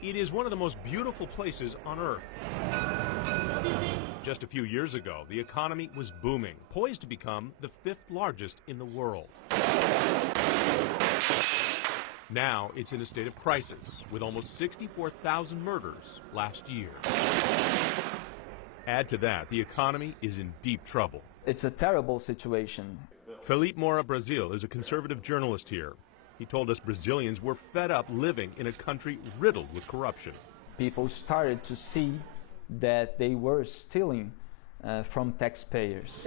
It is one of the most beautiful places on Earth. Just a few years ago, the economy was booming, poised to become the 5th largest in the world. Now it's in a state of crisis, with almost 64,000 murders last year. Add to that, the economy is in deep trouble. It's a terrible situation. Felipe Moura Brazil is a conservative journalist here. He told us Brazilians were fed up living in a country riddled with corruption. People started to see that they were stealing from taxpayers.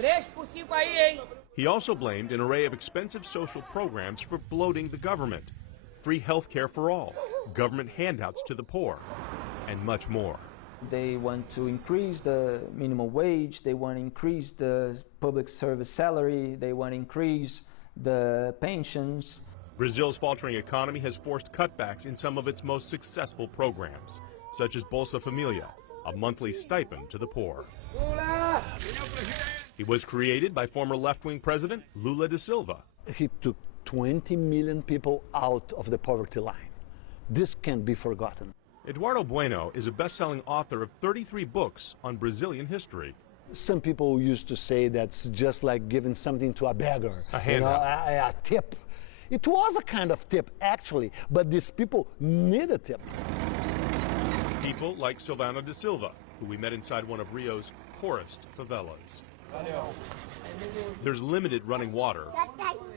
He also blamed an array of expensive social programs for bloating the government. Free health care for all, government handouts to the poor, and much more. They want to increase the minimum wage, they want to increase the public service salary, they want to increase the pensions. Brazil's faltering economy has forced cutbacks in some of its most successful programs, such as Bolsa Familia, a monthly stipend to the poor. It was created by former left-wing president Lula da Silva. He took 20 million people out of the poverty line. This can't be forgotten. Eduardo Bueno is a best-selling author of 33 books on Brazilian history. Some people used to say that's just like giving something to a beggar. A handout. A tip. It was a kind of tip, actually, but these people need a tip. People like Silvano da Silva, who we met inside one of Rio's poorest favelas. There's limited running water,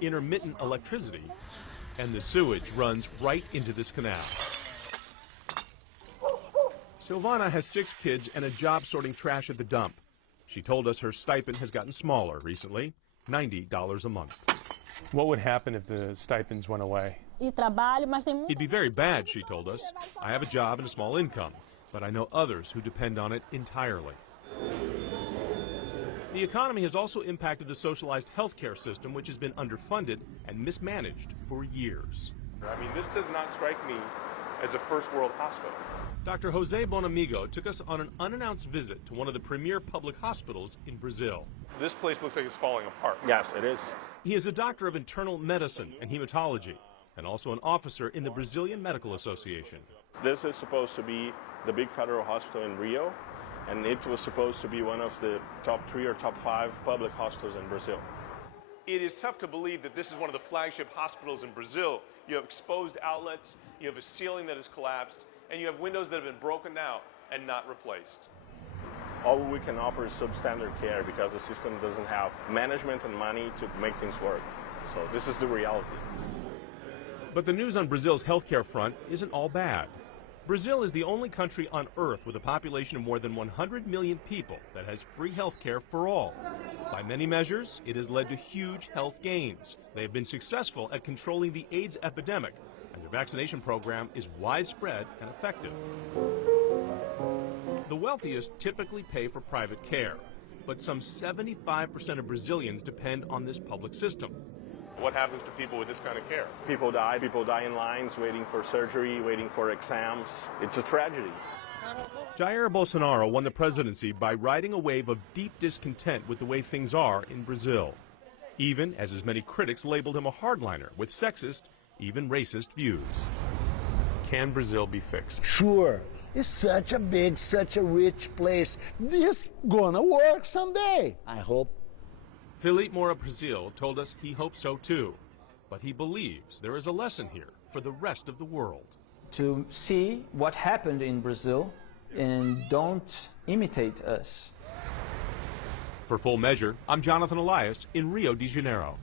intermittent electricity, and the sewage runs right into this canal. Silvana has 6 kids and a job sorting trash at the dump. She told us her stipend has gotten smaller recently, $90 a month. What would happen if the stipends went away? It'd be very bad, she told us. I have a job and a small income, but I know others who depend on it entirely. The economy has also impacted the socialized healthcare system, which has been underfunded and mismanaged for years. I mean, this does not strike me as a first world hospital. Dr. Jose Bonamigo took us on an unannounced visit to one of the premier public hospitals in Brazil. This place looks like it's falling apart. Yes, it is. He is a doctor of internal medicine and hematology, and also an officer in the Brazilian Medical Association. This is supposed to be the big federal hospital in Rio, and it was supposed to be one of the top 3 or top 5 public hospitals in Brazil. It is tough to believe that this is one of the flagship hospitals in Brazil. You have exposed outlets, you have a ceiling that has collapsed, and you have windows that have been broken out and not replaced. All we can offer is substandard care because the system doesn't have management and money to make things work. So this is the reality. But the news on Brazil's healthcare front isn't all bad. Brazil is the only country on Earth with a population of more than 100 million people that has free healthcare for all. By many measures, it has led to huge health gains. They have been successful at controlling the AIDS epidemic, and their vaccination program is widespread and effective. The wealthiest typically pay for private care, but some 75% of Brazilians depend on this public system. What happens to people with this kind of care? People die in lines waiting for surgery, waiting for exams. It's a tragedy. Jair Bolsonaro won the presidency by riding a wave of deep discontent with the way things are in Brazil, even as his many critics labeled him a hardliner with sexist, even racist views. Can Brazil be fixed? Sure. It's such a big, such a rich place. This gonna work someday, I hope. Felipe Moura Brazil told us he hopes so too, but he believes there is a lesson here for the rest of the world. To see what happened in Brazil and don't imitate us. For Full Measure, I'm Jonathan Elias in Rio de Janeiro.